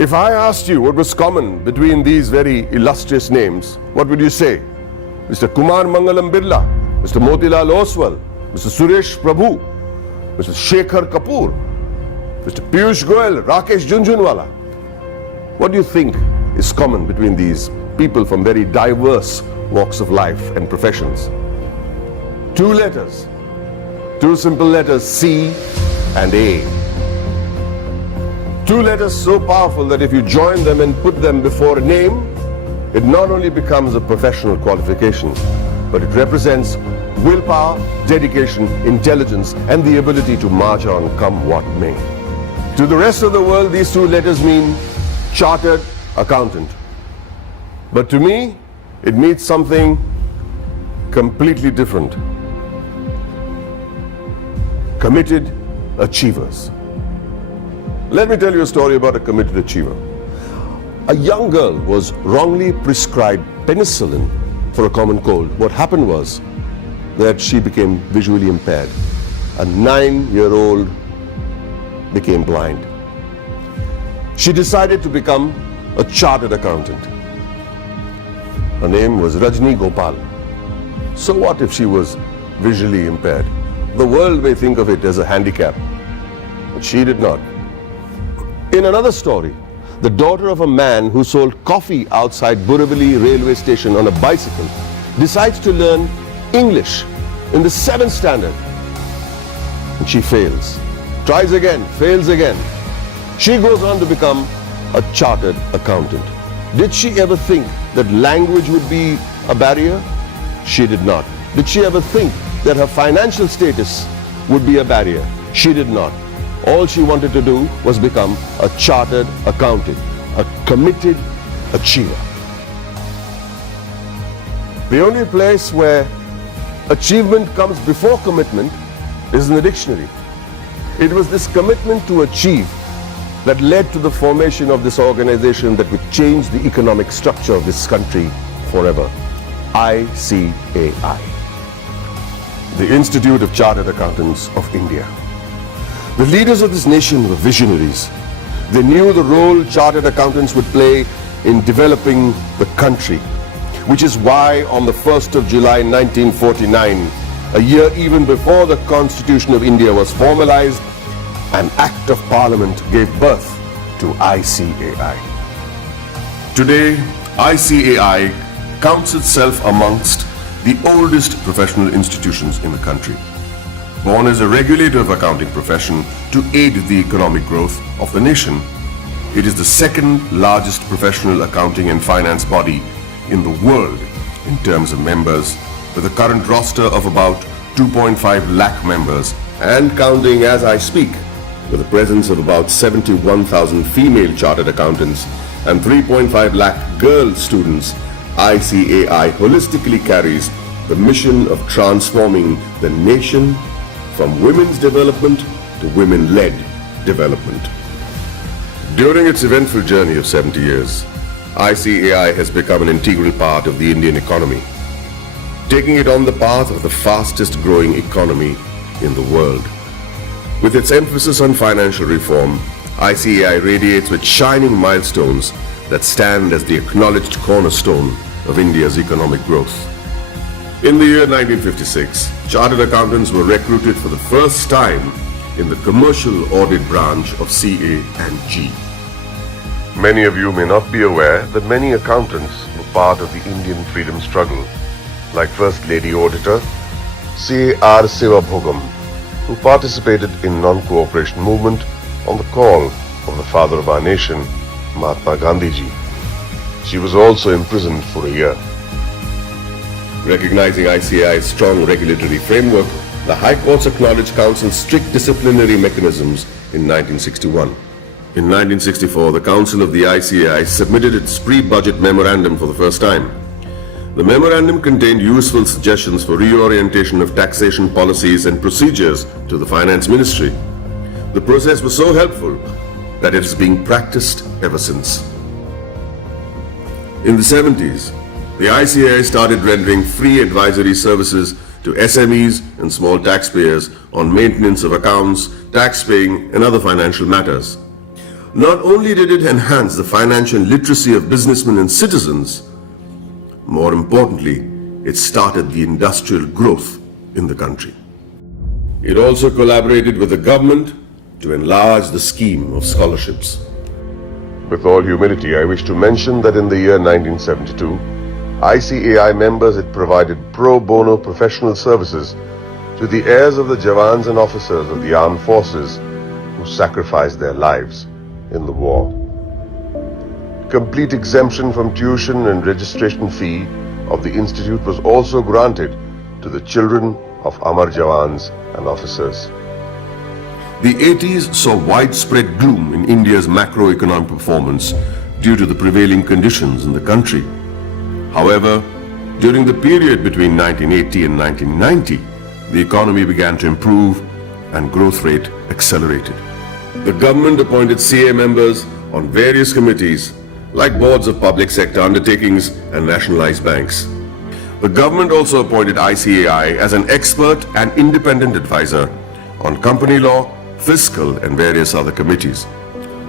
If I asked you what was common between these very illustrious names, what would you say? Mr. Kumar Mangalam Birla, Mr. Motilal Oswal, Mr. Suresh Prabhu, Mr. Shekhar Kapoor, Mr. Piyush Goyal, Rakesh Junjunwala. What do you think is common between these people from very diverse walks of life and professions? Two letters, two simple letters, C and A. Two letters so powerful that if you join them and put them before a name, it not only becomes a professional qualification, but it represents willpower, dedication, intelligence, and the ability to march on come what may. To the rest of the world, these two letters mean chartered accountant. But to me, it means something completely different. Committed achievers. Let me tell you a story about a committed achiever. A young girl was wrongly prescribed penicillin for a common cold. What happened was that she became visually impaired. A 9-year-old became blind. She decided to become a chartered accountant. Her name was Rajni Gopal. So what if she was visually impaired? The world may think of it as a handicap, but she did not. In another story, the daughter of a man who sold coffee outside Borivali railway station on a bicycle decides to learn English in the 7th standard. And she fails. Tries again, fails again. She goes on to become a chartered accountant. Did she ever think that language would be a barrier? She did not. Did she ever think that her financial status would be a barrier? She did not. All she wanted to do was become a chartered accountant, a committed achiever. The only place where achievement comes before commitment is in the dictionary. It was this commitment to achieve that led to the formation of this organization that would change the economic structure of this country forever. ICAI, the Institute of Chartered Accountants of India. The leaders of this nation were visionaries. They knew the role chartered accountants would play in developing the country, which is why on the 1st of July 1949, a year even before the Constitution of India was formalized, an Act of Parliament gave birth to ICAI. Today, ICAI counts itself amongst the oldest professional institutions in the country. Born as a regulator of accounting profession to aid the economic growth of the nation, it is the second largest professional accounting and finance body in the world in terms of members, with a current roster of about 2.5 lakh members and counting as I speak, with a presence of about 71,000 female chartered accountants and 3.5 lakh girl students. ICAI holistically carries the mission of transforming the nation from women's development to women-led development. During its eventful journey of 70 years, ICAI has become an integral part of the Indian economy, taking it on the path of the fastest growing economy in the world. With its emphasis on financial reform, ICAI radiates with shining milestones that stand as the acknowledged cornerstone of India's economic growth. In the year 1956, chartered accountants were recruited for the first time in the commercial audit branch of CA and G. Many of you may not be aware that many accountants were part of the Indian freedom struggle, like First Lady Auditor C.R. Sivabhogam, who participated in non-cooperation movement on the call of the father of our nation, Mahatma Gandhi ji. She was also imprisoned for a year. Recognizing ICAI's strong regulatory framework, the High Courts acknowledged Council's strict disciplinary mechanisms in 1961. In 1964, the Council of the ICAI submitted its pre-budget memorandum for the first time. The memorandum contained useful suggestions for reorientation of taxation policies and procedures to the Finance Ministry. The process was so helpful that it is being practiced ever since. In the 70s, the ICAI started rendering free advisory services to SMEs and small taxpayers on maintenance of accounts, tax paying, and other financial matters. not only did it enhance the financial literacy of businessmen and citizens, more importantly, it started the industrial growth in the country. It also collaborated with the government to enlarge the scheme of scholarships. With all humility, I wish to mention that in the year 1972, ICAI members had provided pro bono professional services to the heirs of the Jawans and officers of the armed forces who sacrificed their lives in the war. Complete exemption from tuition and registration fee of the institute was also granted to the children of Amar Jawans and officers. The 80s saw widespread gloom in India's macroeconomic performance due to the prevailing conditions in the country. However, during the period between 1980 and 1990, the economy began to improve and growth rate accelerated. The government appointed CA members on various committees like boards of public sector undertakings and nationalized banks. The government also appointed ICAI as an expert and independent advisor on company law, fiscal and various other committees.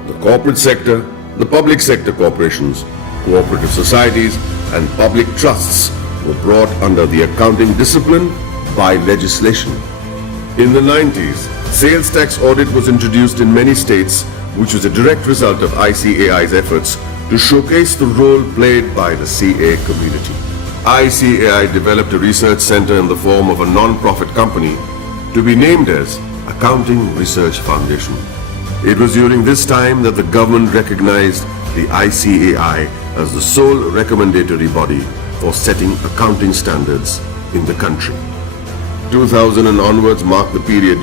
The corporate sector, the public sector corporations, cooperative societies and public trusts were brought under the accounting discipline by legislation. In the 90s, sales tax audit was introduced in many states, which was a direct result of ICAI's efforts to showcase the role played by the CA community. ICAI developed a research center in the form of a non-profit company to be named as Accounting Research Foundation. It was during this time that the government recognized the ICAI as the sole recommendatory body for setting accounting standards in the country. 2000 and onwards marked the period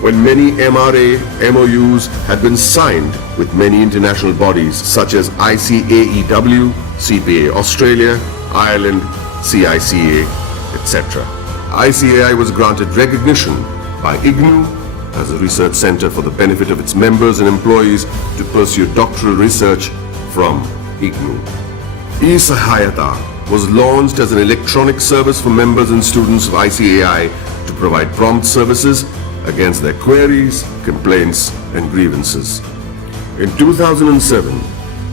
when many MRA MOUs had been signed with many international bodies such as ICAEW, CPA Australia, Ireland, CICA, etc. ICAI was granted recognition by IGNU as a research center for the benefit of its members and employees to pursue doctoral research from IGNU. eSahayata was launched as an electronic service for members and students of ICAI to provide prompt services against their queries, complaints, and grievances. In 2007,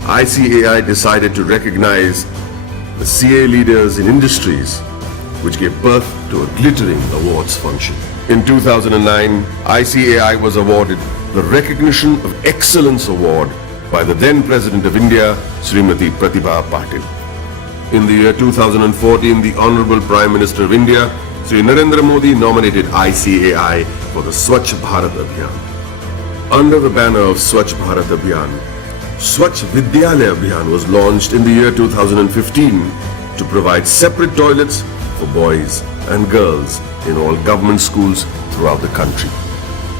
ICAI decided to recognize the CA leaders in industries, which gave birth to a glittering awards function. In 2009, ICAI was awarded the Recognition of Excellence Award by the then President of India, Srimati Pratibha Patil. In the year 2014, the Honorable Prime Minister of India, Sri Narendra Modi, nominated ICAI for the Swachh Bharat Abhiyan. Under the banner of Swachh Bharat Abhiyan, Swachh Vidyalaya Abhiyan was launched in the year 2015 to provide separate toilets for boys and girls in all government schools throughout the country.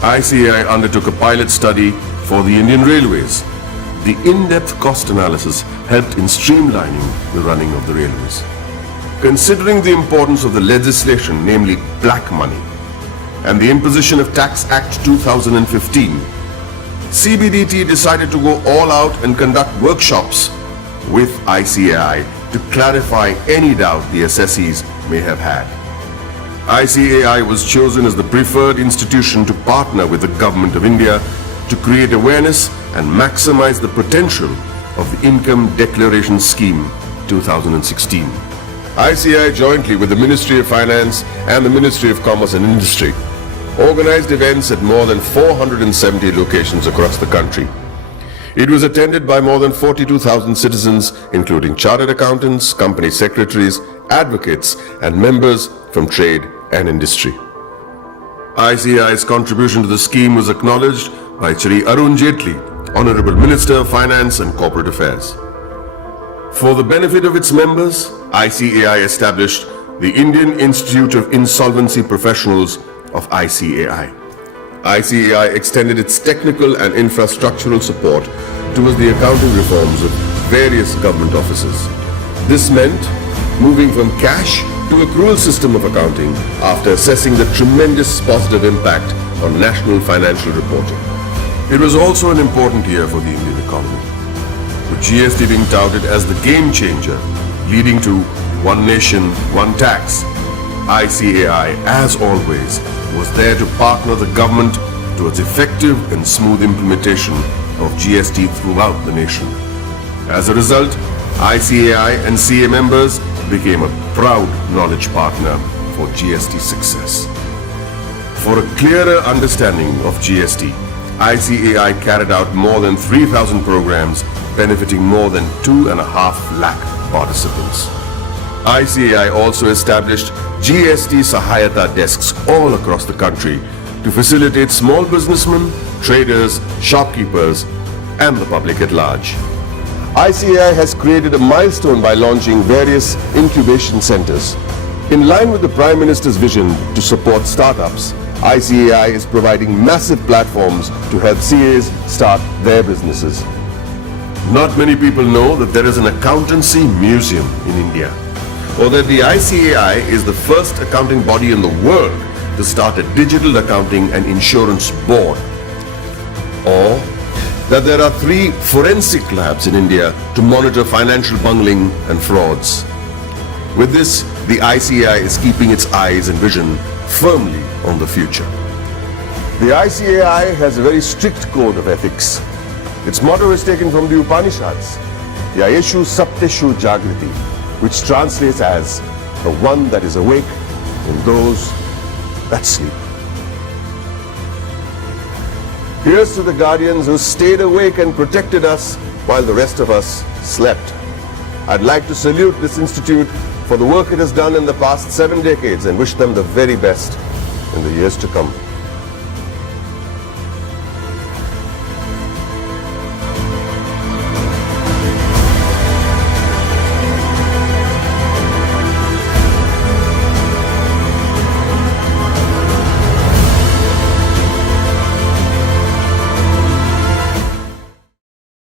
ICAI undertook a pilot study for the Indian Railways. The in-depth cost analysis helped in streamlining the running of the railways. Considering the importance of the legislation, namely black money, and the imposition of Tax Act 2015, CBDT decided to go all out and conduct workshops with ICAI to clarify any doubt the assessees may have had. ICAI was chosen as the preferred institution to partner with the Government of India to create awareness and maximize the potential of the Income Declaration Scheme 2016. ICAI, jointly with the Ministry of Finance and the Ministry of Commerce and Industry, organized events at more than 470 locations across the country. It was attended by more than 42,000 citizens, including chartered accountants, company secretaries, advocates, and members from trade and industry. ICAI's contribution to the scheme was acknowledged by Shri Arun Jaitley, Honorable Minister of Finance and Corporate Affairs. For the benefit of its members, ICAI established the Indian Institute of Insolvency Professionals of ICAI. ICAI extended its technical and infrastructural support towards the accounting reforms of various government offices. This meant moving from cash to accrual system of accounting after assessing the tremendous positive impact on national financial reporting. It was also an important year for the Indian economy, with GST being touted as the game changer, leading to one nation, one tax. ICAI, as always, was there to partner the government towards effective and smooth implementation of GST throughout the nation. As a result, ICAI and CA members became a proud knowledge partner for GST success. For a clearer understanding of GST, ICAI carried out more than 3,000 programs benefiting more than 2.5 lakh participants. ICAI also established GST Sahayata desks all across the country to facilitate small businessmen, traders, shopkeepers, and the public at large. ICAI has created a milestone by launching various incubation centers. In line with the Prime Minister's vision to support startups, ICAI is providing massive platforms to help CAs start their businesses. Not many people know that there is an accountancy museum in India, or that the ICAI is the first accounting body in the world to start a digital accounting and insurance board, or that there are 3 forensic labs in India to monitor financial bungling and frauds. With this, the ICAI is keeping its eyes and vision firmly on the future. The ICAI has a very strict code of ethics. Its motto is taken from the Upanishads, Yayeshu Sapteshu Jagriti, which translates as the one that is awake in those that sleep. Here's to the guardians who stayed awake and protected us while the rest of us slept. I'd like to salute this institute for the work it has done in the past 7 decades and wish them the very best in the years to come.